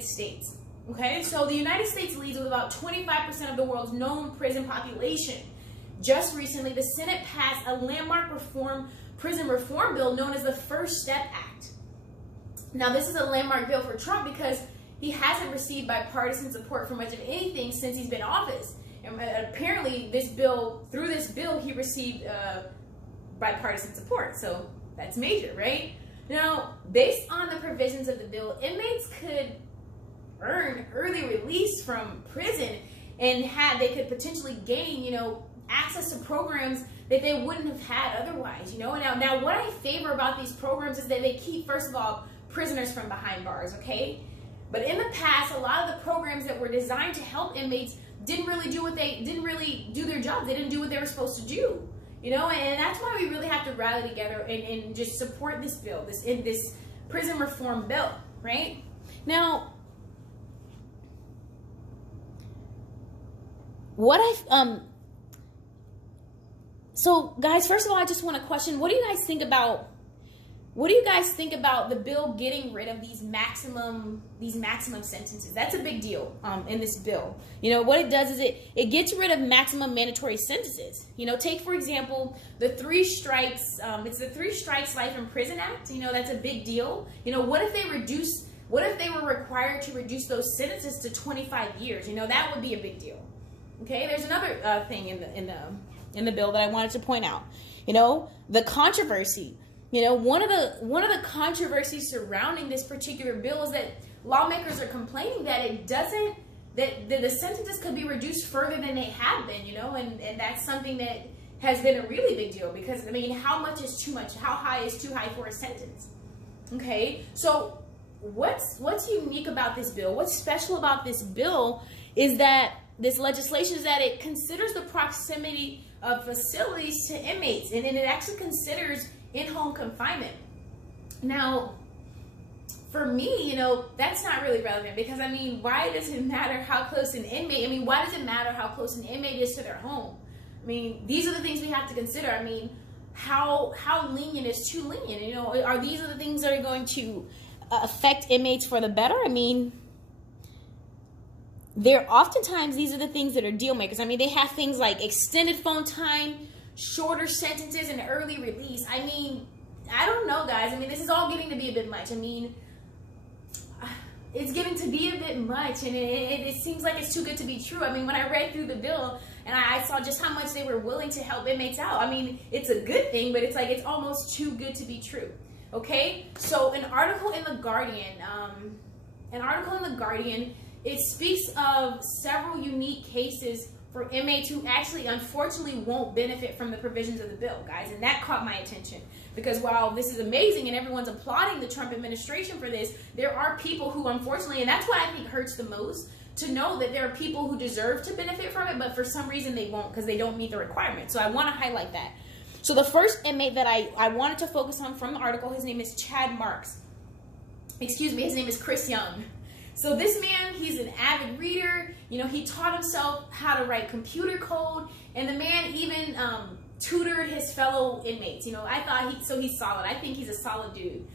States. Okay, so the United States leads with about 25% of the world's known prison population. Just recently, the Senate passed a landmark prison reform bill known as the First Step Act. Now, this is a landmark bill for Trump because he hasn't received bipartisan support for much of anything since he's been in office. And apparently, through this bill, he received bipartisan support. So that's major, right? Now, based on the provisions of the bill, inmates could earn early release from prison, and they could potentially gain, access to programs that they wouldn't have had otherwise, Now what I favor about these programs is that they keep, first of all, prisoners from behind bars, okay? But in the past, a lot of the programs that were designed to help inmates didn't really do their job. They didn't do what they were supposed to do, and that's why we really have to rally together and just support this bill, this prison reform bill, right? Now, so guys, first of all, I just want to question, what do you guys think about the bill getting rid of these maximum sentences? That's a big deal in this bill. What it does is it gets rid of maximum mandatory sentences. Take for example the 3 strikes. It's the 3 Strikes Life in Prison Act. That's a big deal. What if they were required to reduce those sentences to 25 years? That would be a big deal. Okay, there's another thing in the bill that I wanted to point out. The controversy. One of the controversies surrounding this particular bill is that lawmakers are complaining that the sentences could be reduced further than they have been. And that's something that has been a really big deal because how much is too much? How high is too high for a sentence? Okay, so what's unique about this bill? What's special about this bill is that this legislation is that it considers the proximity of facilities to inmates, and it actually considers in-home confinement. Now, for me, that's not really relevant because, why does it matter how close an inmate, why does it matter how close an inmate is to their home? These are the things we have to consider. How lenient is too lenient? Are these the things that are going to affect inmates for the better? Oftentimes these are the things that are deal makers. They have things like extended phone time, shorter sentences, and early release. I don't know, guys. This is all getting to be a bit much. It's getting to be a bit much, and it seems like it's too good to be true. When I read through the bill and I saw just how much they were willing to help inmates out, it's a good thing, but it's like it's almost too good to be true. Okay, so an article in the Guardian, it speaks of several unique cases for inmates who actually, unfortunately, won't benefit from the provisions of the bill, guys. And that caught my attention. Because while this is amazing and everyone's applauding the Trump administration for this, there are people who, unfortunately, and that's what I think hurts the most, to know that there are people who deserve to benefit from it, but for some reason they won't because they don't meet the requirements. So I want to highlight that. So the first inmate that I wanted to focus on from the article, his name is Chad Marks. Excuse me, his name is Chris Young. So this man, he's an avid reader. He taught himself how to write computer code, and the man even tutored his fellow inmates. I thought he's solid. I think he's a solid dude.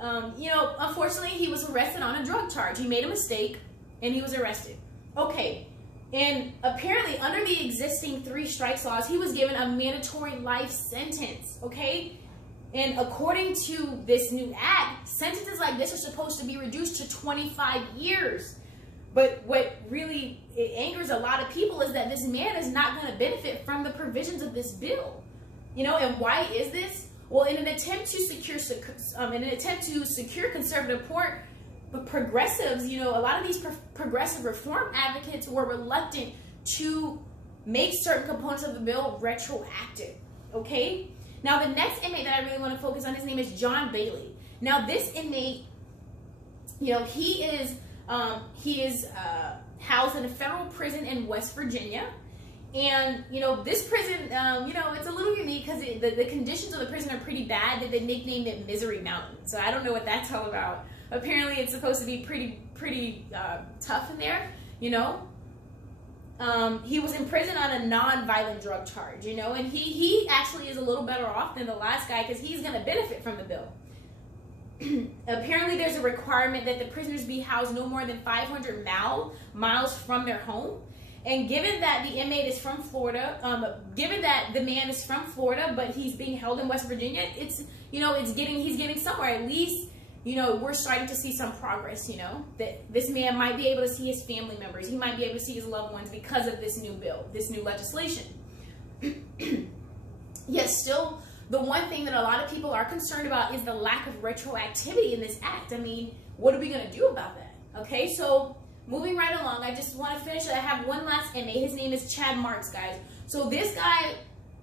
Unfortunately, he was arrested on a drug charge. He made a mistake, and he was arrested. Okay, and apparently under the existing 3 strikes laws, he was given a mandatory life sentence. Okay. And according to this new act, sentences like this are supposed to be reduced to 25 years. But what really angers a lot of people is that this man is not going to benefit from the provisions of this bill. And why is this? Well, in an attempt to secure conservative support, but progressives, a lot of these progressive reform advocates were reluctant to make certain components of the bill retroactive. Okay. Now, the next inmate that I really want to focus on, his name is John Bailey. Now, this inmate, he is housed in a federal prison in West Virginia. And, this prison, it's a little unique because the conditions of the prison are pretty bad. They nicknamed it Misery Mountain. So I don't know what that's all about. Apparently, it's supposed to be pretty tough in there, He was in prison on a non-violent drug charge, and he actually is a little better off than the last guy because he's going to benefit from the bill. Apparently there's a requirement that the prisoners be housed no more than 500 miles from their home. And given that the inmate is from Florida, given that the man is from Florida, but he's being held in West Virginia, it's, you know, he's getting somewhere. At least, you know, we're starting to see some progress, you know, that this man might be able to see his family members. He might be able to see his loved ones because of this new bill, this new legislation. Yes, still, the one thing that a lot of people are concerned about is the lack of retroactivity in this act. I mean, what are we going to do about that? Okay, so moving right along, I just want to finish. I have one last inmate. His name is Chad Marks, guys. So this guy,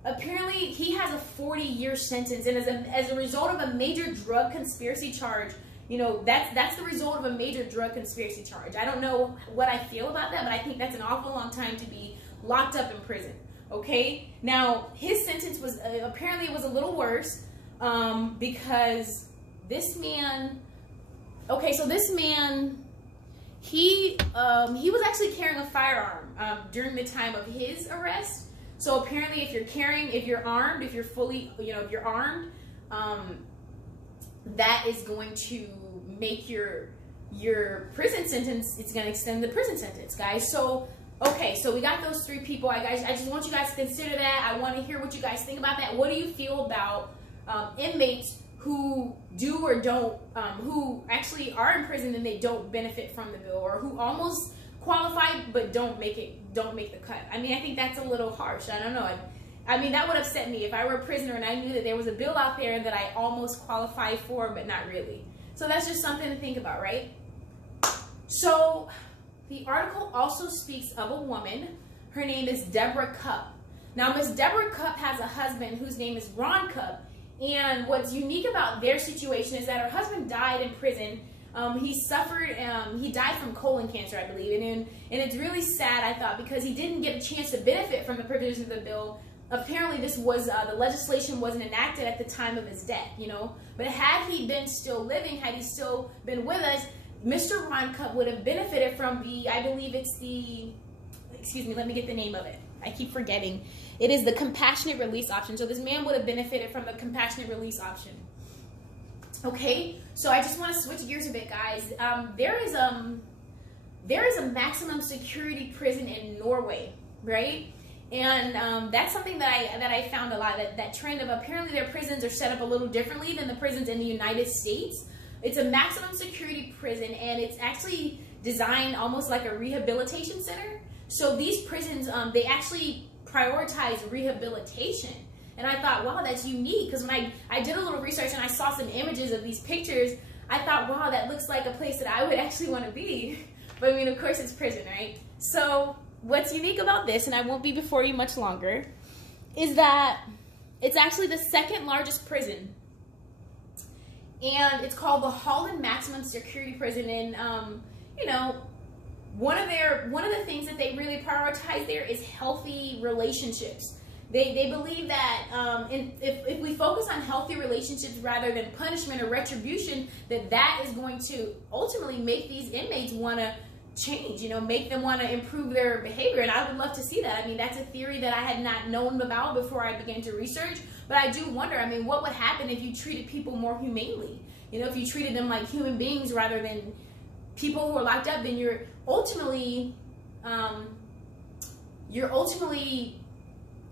apparently, he has a 40-year sentence, and as a result of a major drug conspiracy charge, you know, that's the result of a major drug conspiracy charge. I don't know what I feel about that, but I think that's an awful long time to be locked up in prison. Okay, now his sentence was apparently it was a little worse because this man. Okay, so this man, he was actually carrying a firearm during the time of his arrest. So apparently, if you're armed, if you're fully, you know, if you're armed, that is going to make your prison sentence. It's going to extend the prison sentence, guys. So. Okay, so we got those three people. I just want you guys to consider that. I want to hear what you guys think about that. What do you feel about inmates who do or don't, who actually are in prison and they don't benefit from the bill, or who almost qualify but don't make the cut? I mean, I think that's a little harsh. I don't know. I mean, that would upset me if I were a prisoner and I knew that there was a bill out there that I almost qualified for, but not really. So that's just something to think about, right? So the article also speaks of a woman. Her name is Deborah Cupp. Now, Miss Deborah Cupp has a husband whose name is Ron Cupp. And what's unique about their situation is that her husband died in prison. He died from colon cancer, I believe. And it's really sad, I thought, because he didn't get a chance to benefit from the provisions of the bill. Apparently, the legislation wasn't enacted at the time of his death, you know. But had he been still living, had he still been with us, Mr. Ron Cupp would have benefited from I believe it's excuse me, let me get the name of it. I keep forgetting. It is the compassionate release option. So this man would have benefited from the compassionate release option. Okay, so I just want to switch gears a bit, guys. There is a maximum security prison in Norway, right? And that's something that I found a lot. That trend of apparently their prisons are set up a little differently than the prisons in the United States. It's a maximum security prison, and it's actually designed almost like a rehabilitation center. So these prisons, they actually prioritize rehabilitation. And I thought, wow, that's unique. Because when I did a little research and I saw some images of these pictures, I thought, wow, that looks like a place that I would actually want to be. But I mean, of course, it's prison, right? So what's unique about this, and I won't be before you much longer, is that it's actually the second largest prison. And it's called the Holland Maximum Security Prison. And, you know, one of the things that they really prioritize there is healthy relationships. They believe that if we focus on healthy relationships rather than punishment or retribution, that is going to ultimately make these inmates want to change, you know, make them want to improve their behavior. And I would love to see that. I mean, that's a theory that I had not known about before I began to research. But I do wonder, I mean, what would happen if you treated people more humanely? You know, if you treated them like human beings rather than people who are locked up, then you're ultimately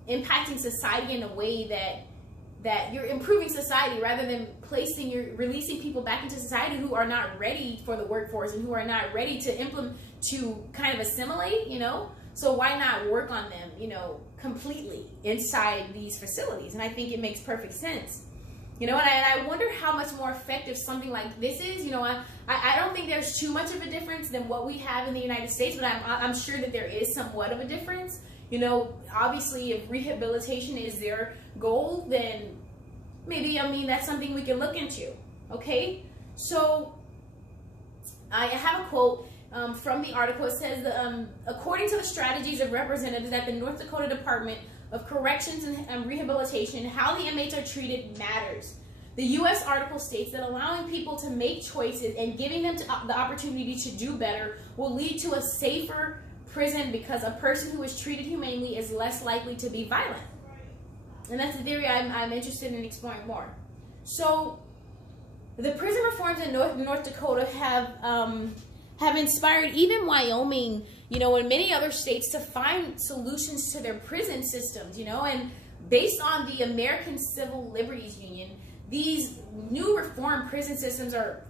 impacting society in a way that you're improving society rather than releasing people back into society who are not ready for the workforce and who are not ready to kind of assimilate, you know. So why not work on them, you know, completely inside these facilities? And I think it makes perfect sense. You know, and I wonder how much more effective something like this is. You know, I don't think there's too much of a difference than what we have in the United States, but I'm sure that there is somewhat of a difference. You know, obviously, if rehabilitation is their goal, then maybe, I mean, that's something we can look into. Okay? So, I have a quote from the article. It says, according to the strategies of representatives at the North Dakota Department of Corrections and Rehabilitation, how the inmates are treated matters. The U.S. article states that allowing people to make choices and giving them the opportunity to do better will lead to a safer prison because a person who is treated humanely is less likely to be violent. And that's a theory I'm interested in exploring more. So, the prison reforms in North Dakota have inspired even Wyoming, you know, and many other states to find solutions to their prison systems, you know, and based on the American Civil Liberties Union, these new reform prison systems are,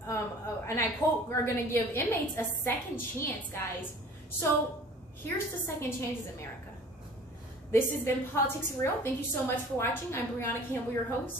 and I quote, are going to give inmates a second chance, guys. So here's to second chances, America. This has been Politics Real. Thank you so much for watching. I'm Brianna Campbell, your host.